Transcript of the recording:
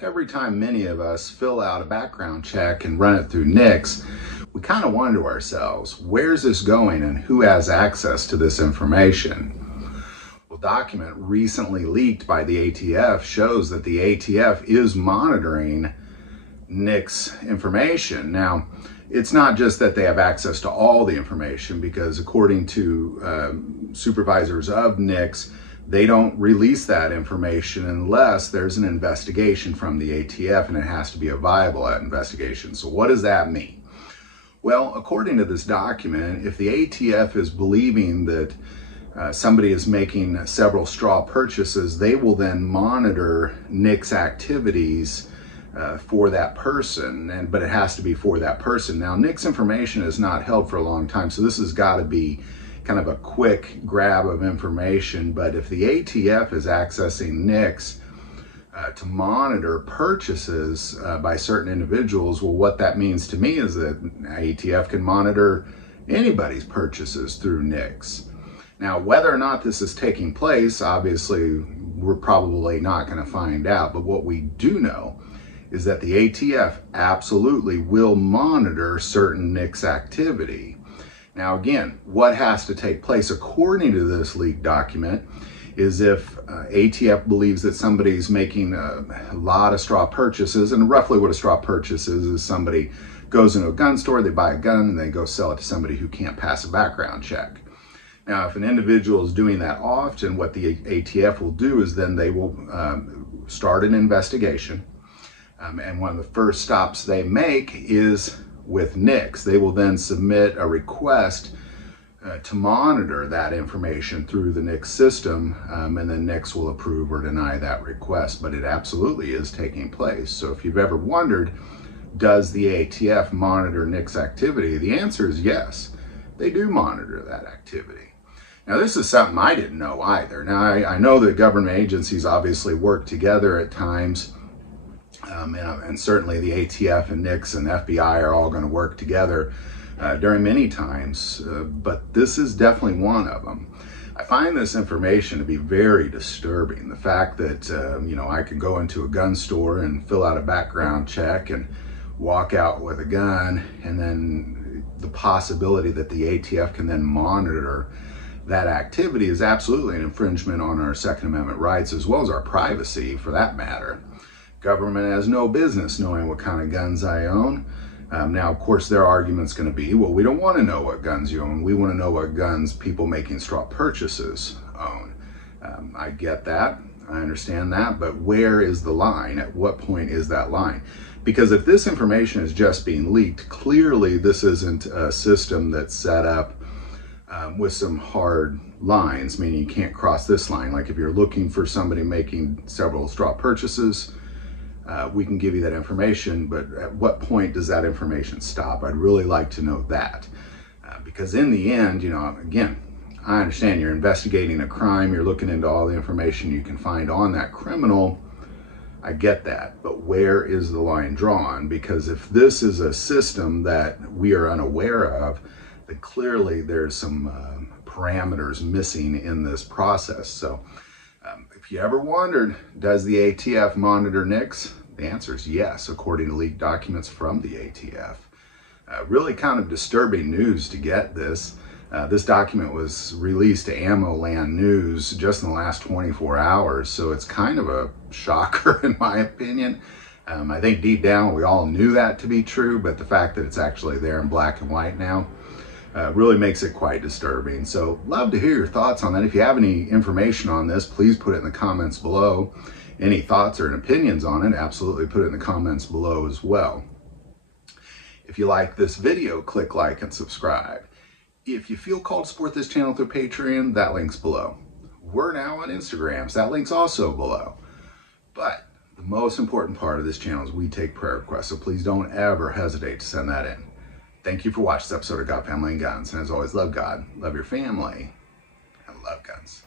Every time many of us fill out a background check and run it through NICS, we kind of wonder to ourselves, where's this going and who has access to this information? Well, document recently leaked by the ATF shows that the ATF is monitoring NICS information. Now, it's not just that they have access to all the information, because according to supervisors of NICS, they don't release that information unless there's an investigation from the ATF, and it has to be a viable investigation. So what does that mean? Well, according to this document, if the ATF is believing that somebody is making several straw purchases, they will then monitor NICS activities for that person, but it has to be for that person. Now, NICS information is not held for a long time, so this has got to be kind of a quick grab of information. But if the ATF is accessing NICS to monitor purchases by certain individuals, well, what that means to me is that ATF can monitor anybody's purchases through NICS. Now, whether or not this is taking place, obviously, we're probably not going to find out. But what we do know is that the ATF absolutely will monitor certain NICS activity. Now, again, what has to take place according to this leaked document is if ATF believes that somebody's making a lot of straw purchases, and roughly what a straw purchase is somebody goes into a gun store, they buy a gun, and they go sell it to somebody who can't pass a background check. Now, if an individual is doing that often, what the ATF will do is then they will start an investigation. And one of the first stops they make is with NICS. They will then submit a request to monitor that information through the NICS system, and then NICS will approve or deny that request. But it absolutely is taking place. So if you've ever wondered, does the ATF monitor NICS activity? The answer is yes. They do monitor that activity. Now, this is something I didn't know either. Now, I know that government agencies obviously work together at times, and certainly the ATF and NICS and FBI are all going to work together during many times, but this is definitely one of them. I find this information to be very disturbing. The fact that, I can go into a gun store and fill out a background check and walk out with a gun, and then the possibility that the ATF can then monitor that activity is absolutely an infringement on our Second Amendment rights, as well as our privacy for that matter. Government has no business knowing what kind of guns I own. Now, of course, their argument's going to be, well, we don't want to know what guns you own. We want to know what guns people making straw purchases own. I get that. I understand that. But where is the line? At what point is that line? Because if this information is just being leaked, clearly this isn't a system that's set up with some hard lines, meaning you can't cross this line. Like if you're looking for somebody making several straw purchases, we can give you that information, but at what point does that information stop? I'd really like to know that. Because in the end, again, I understand you're investigating a crime, you're looking into all the information you can find on that criminal. I get that, but where is the line drawn? Because if this is a system that we are unaware of, then clearly there's some parameters missing in this process. So if you ever wondered, does the ATF monitor NICS? The answer is yes, according to leaked documents from the ATF. Really kind of disturbing news to get this. This document was released to Ammo Land News just in the last 24 hours, so it's kind of a shocker in my opinion. I think deep down we all knew that to be true, but the fact that it's actually there in black and white now really makes it quite disturbing. So love to hear your thoughts on that. If you have any information on this, please put it in the comments below. Any thoughts or opinions on it, absolutely put it in the comments below as well. If you like this video, click like and subscribe. If you feel called to support this channel through Patreon, that link's below. We're now on Instagram, so that link's also below. But the most important part of this channel is we take prayer requests, so please don't ever hesitate to send that in. Thank you for watching this episode of God, Family, and Guns. And as always, love God, love your family, and love guns.